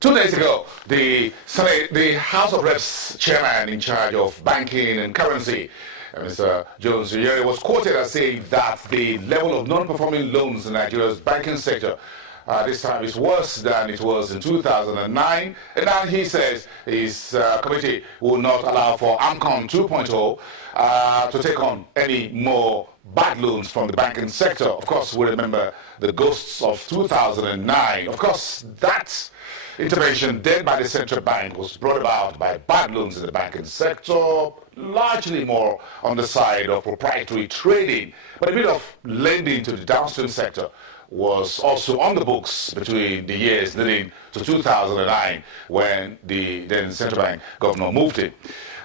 2 days ago, the House of Reps chairman in charge of banking and currency, Mr. Jones was quoted as saying that the level of non-performing loans in Nigeria's banking sector this time is worse than it was in 2009. And now he says his committee will not allow for AMCON 2.0 to take on any more bad loans from the banking sector. Of course, we remember the ghosts of 2009. Of course, that intervention then by the central bank was brought about by bad loans in the banking sector, largely more on the side of proprietary trading, but a bit of lending to the downstream sector was also on the books between the years leading to 2009 when the then central bank governor moved in.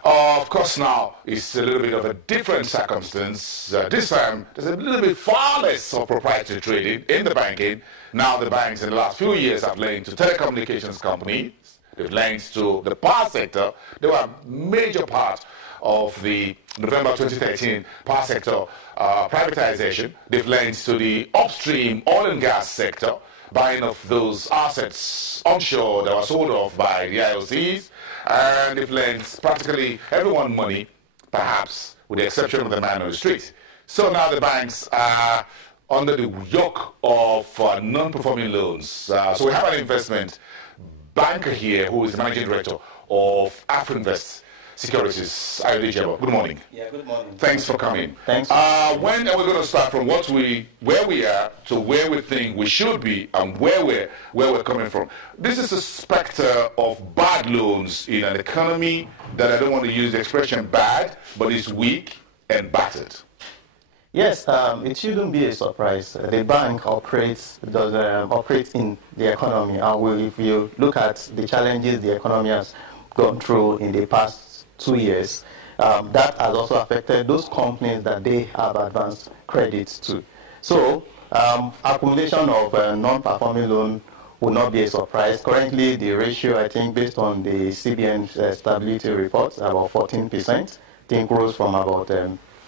Of course, now it's a little bit of a different circumstance. This time, there's a little bit far less of proprietary trading in the banking. Now the banks in the last few years have lent to telecommunications companies. They've lent to the power sector. They were a major part of the November 2013 power sector privatization. They've lent to the upstream oil and gas sector, buying of those assets onshore that were sold off by the IOCs. And they've lent practically everyone money, perhaps with the exception of the man on the street. So now the banks are under the yoke of non-performing loans. So we have an investment banker here who is the managing director of Afrinvest Securities. Good morning. Yeah, good morning. Thanks for coming. Thanks. When are we going to start from where we are to where we think we should be and where we're coming from? This is a spectre of bad loans in an economy that I don't want to use the expression bad, but is weak and battered. Yes, it shouldn't be a surprise. The bank operates in the economy. If you look at the challenges the economy has gone through in the past 2 years, that has also affected those companies that they have advanced credits to. So, accumulation of non-performing loan will not be a surprise. Currently, the ratio, I think, based on the CBN stability reports, about 14%. I think rose from about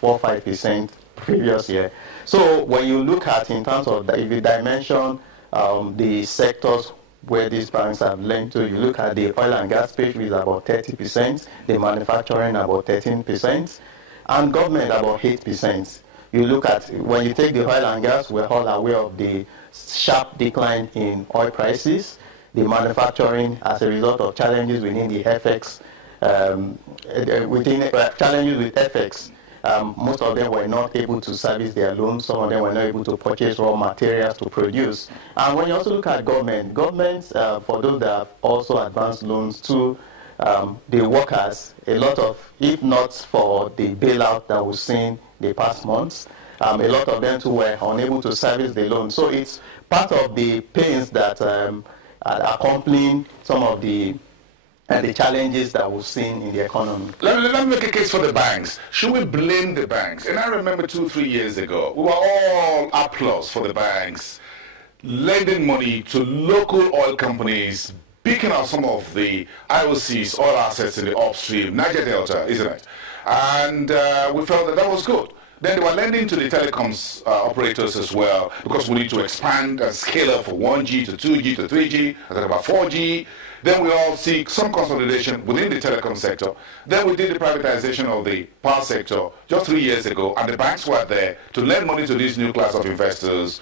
4-5% previous year. So, when you look at in terms of if you dimension the sectors where these banks have lent to, you look at the oil and gas space, which is about 30%, the manufacturing about 13%, and government about 8%. You look at, when you take the oil and gas, we're all aware of the sharp decline in oil prices, the manufacturing as a result of challenges within the FX, challenges with FX. Most of them were not able to service their loans. Some of them were not able to purchase raw materials to produce. And when you also look at governments, for those that have also advanced loans to the workers, a lot of, if not for the bailout that we've seen the past months, a lot of them too were unable to service the loan. So it's part of the pains that are accompanying some of the challenges that we've seen in the economy. Let me make a case for the banks. Should we blame the banks? And I remember 2-3 years ago, we were all applause for the banks, lending money to local oil companies, picking out some of the IOC's oil assets in the upstream, Niger Delta, isn't it? And we felt that was good. Then they were lending to the telecoms operators as well, because we need to expand and scale up from 1G to 2G to 3G, and then about 4G. Then we all see some consolidation within the telecom sector. Then we did the privatization of the power sector just 3 years ago, and the banks were there to lend money to this new class of investors.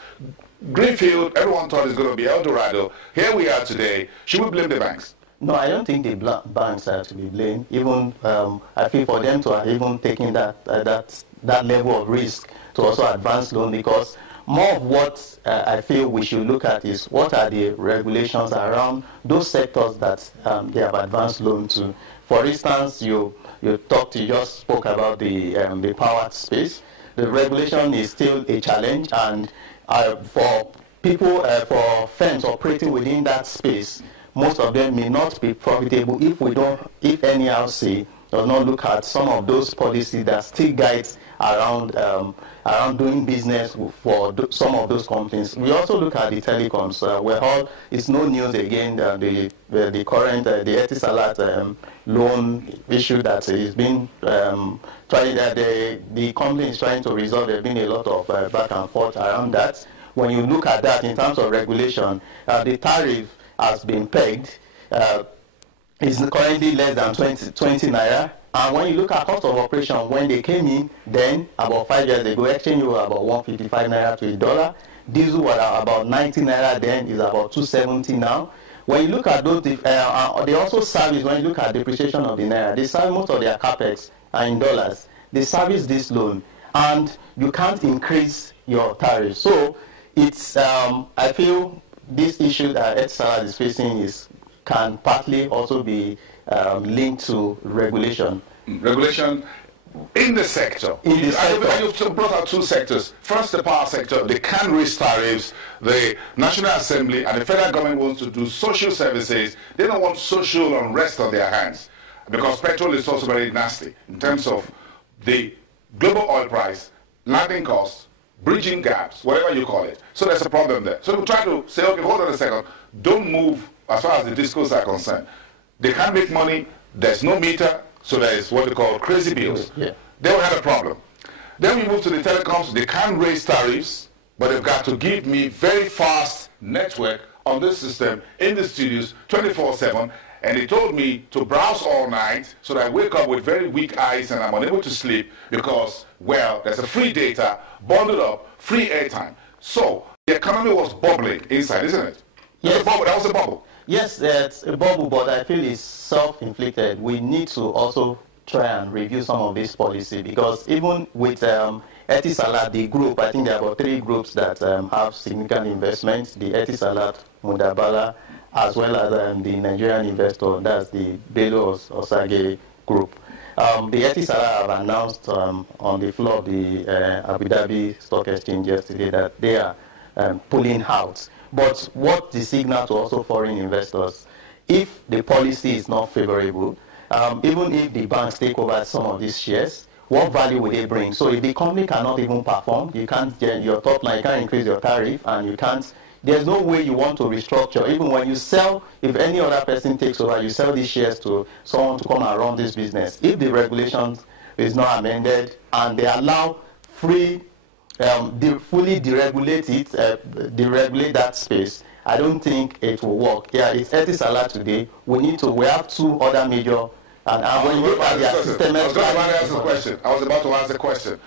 Greenfield, everyone thought it's going to be El Dorado. Here we are today. Should we blame the banks? No, I don't think the banks are to be blamed. Even I feel for them to have even taken that level of risk to also advance loan, because more of what I feel we should look at is what are the regulations around those sectors that they have advanced loan to. For instance, you just spoke about the power space. The regulation is still a challenge, and for people, for firms operating within that space, most of them may not be profitable if NERC does not look at some of those policies that still guides around doing business for some of those companies. We also look at the telecoms. It's no news again. The current the Etisalat loan issue that is being the company is trying to resolve. There's been a lot of back and forth around that. When you look at that in terms of regulation, the tariff has been pegged is currently less than 20 naira. And when you look at cost of operation, when they came in, then about 5 years ago, exchange was about 155 naira to $1. Diesel was about 90 naira then, is about 270 now. When you look at those, they also service, when you look at depreciation of the naira, they service most of their capex in dollars. They service this loan, and you can't increase your tariff. So it's, I feel this issue that Etisalat is facing can partly also be linked to regulation. Regulation in the sector. And you've brought out two sectors. First, the power sector. They can raise tariffs. The National Assembly and the federal government wants to do social services. They don't want social unrest on their hands, because petrol is also very nasty in terms of the global oil price, landing costs, bridging gaps, whatever you call it. So there's a problem there. So we try to say, okay, hold on a second. Don't move as far as the discos are concerned. They can't make money. There's no meter. So there is what they call crazy bills. Yeah. They will have a problem. Then we move to the telecoms. They can't raise tariffs, but they've got to give me very fast network on this system in the studios 24/7. And they told me to browse all night, so that I wake up with very weak eyes and I'm unable to sleep because, well, there's a free data, bundled up, free airtime. So the economy was bubbling inside, isn't it? Yes. That was a bubble. Yes, it's a bubble, but I feel it's self-inflicted. We need to also try and review some of this policy, because even with Etisalat, the group, I think there are about 3 groups that have significant investments: the Etisalat, Mudabala, as well as the Nigerian investor, that's the Bello Osage group. The Etisalat have announced on the floor of the Abu Dhabi Stock Exchange yesterday that they are pulling out. But what the signal to also foreign investors, if the policy is not favorable, even if the banks take over some of these shares, what value will they bring? So if the company cannot even perform, you can't get your top line, you can't increase your tariff, and you can't, there's no way you want to restructure. Even when you sell, if any other person takes over, you sell these shares to someone to come and run this business. If the regulations is not amended and they allow free, fully deregulate it, deregulate that space, I don't think it will work. Yeah, it's Etisalat today. We have 2 other major, and when you look at their system, I was about to ask a question.